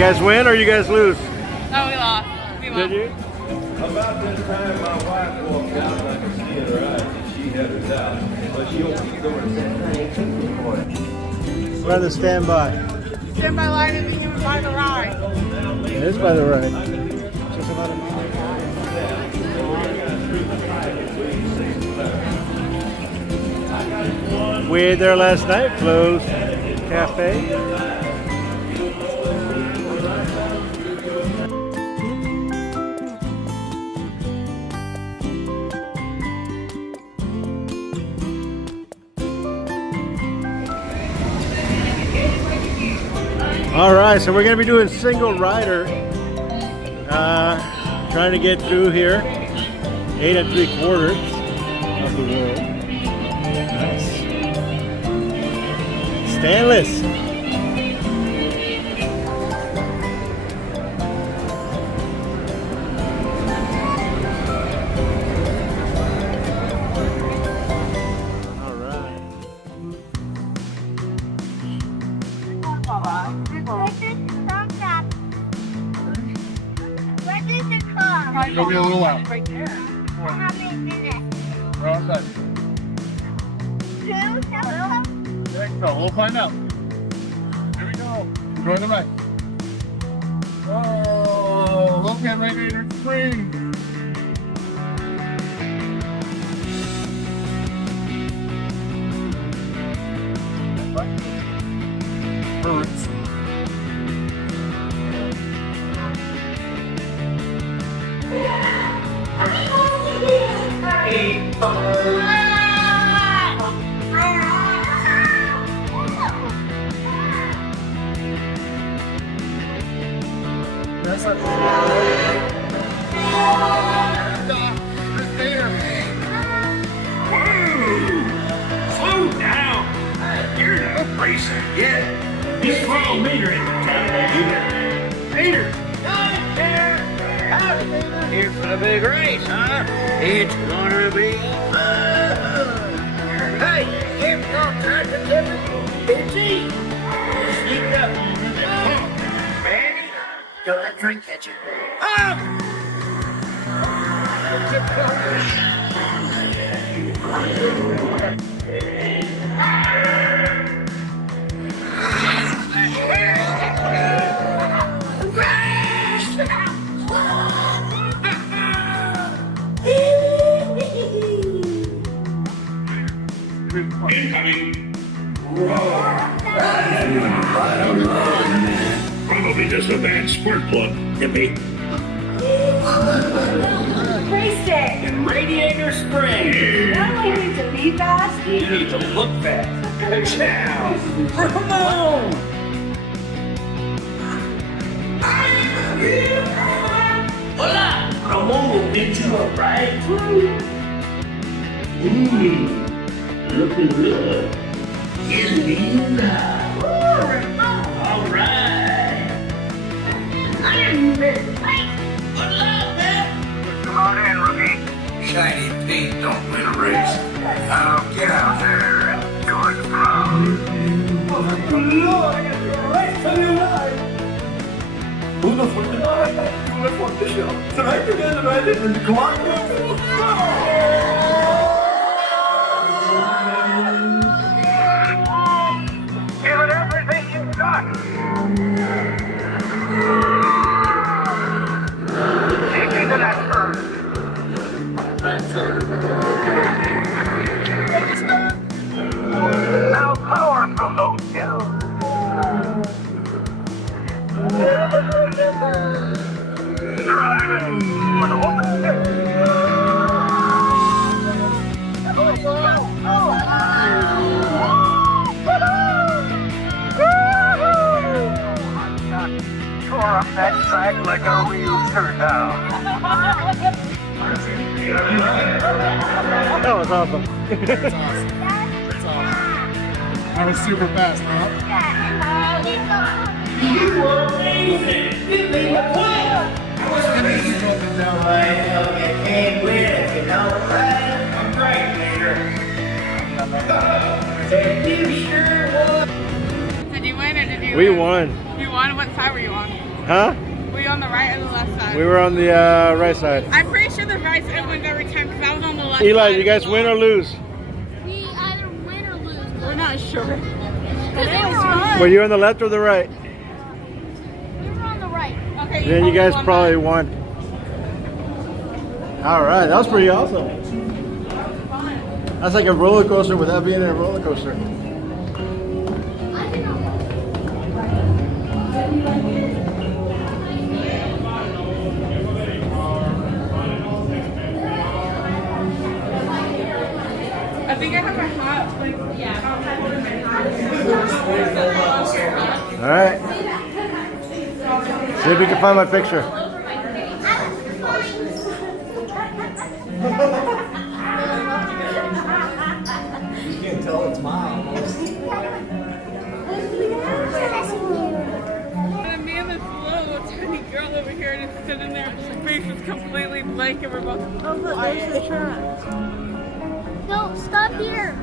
guys win or you guys lose? No, we lost. We won. Did you? About this time, my wife walked out and I could see in her eyes that she had her doubts. But she opened the door and said, "Honey, it's good for it." Brother, stand by. Stand by line and be by the ride. It is by the right. Just about a mile. We ate there last night, closed cafe. All right, so we're gonna be doing single rider. Trying to get through here. 8 3/4 of the world. Nice. Stainless. All right. It'll be a little out. Right there. We're outside. Okay, so we'll find out. Here we go. Enjoy the ride. Oh, look at Radiator Spring. Birds. That's a Slow down! You're not racing yet. He's 12 meter in the time. Peter! Here for the big race, huh? It's gonna be fun. Hey, if you're trying to tip it, it's easy. Sneak up. Man, don't let drink catch you. Up! Incoming! Probably just a bad spark plug, hippie. Race day. And Radiator Spring! Not only need to be fast, You need to look fast. Now! Ramon! Hola! Ramon will pick you up, right? Looking good. It's linda. All right. I am ready. Good luck, man. Come on in, rookie. Shiny feet don't win a race. Now get out there and join the crowd. Lord, I got the rest of your life. Who the fuck did I? Who the fuck the show? Tonight you're gonna ride it in the clock. Give it everything you've got. Take into that turn. Now power from those hills. Driving with open stick. Tore up that track like a real turnout. That was awesome. That's awesome. That's awesome. That was super fast, huh? You were amazing. You made the play. I was crazy. You can't win if you don't try. I'm great, Peter. Did you win or did you We lose? won. You won? What side were you on? Huh? Were you on the right or the left side? We were on the right side. I'm pretty sure the right side wins every time because I was on the left Eli, side. you guys win or lose? We either win or lose. We're not sure. Because they were on. Were you on the left or the right? We were on the right. Okay. Then you guys won probably that. won. All right, that was pretty awesome. That's like a roller coaster without being a roller coaster. I think I have my hat. Like, yeah. All right. See if we can find my picture. You can tell it's mine almost. And me and this little tiny girl over here just sitting there, her face is completely blank, and we're both. Oh, look, there's the track. No, stop here.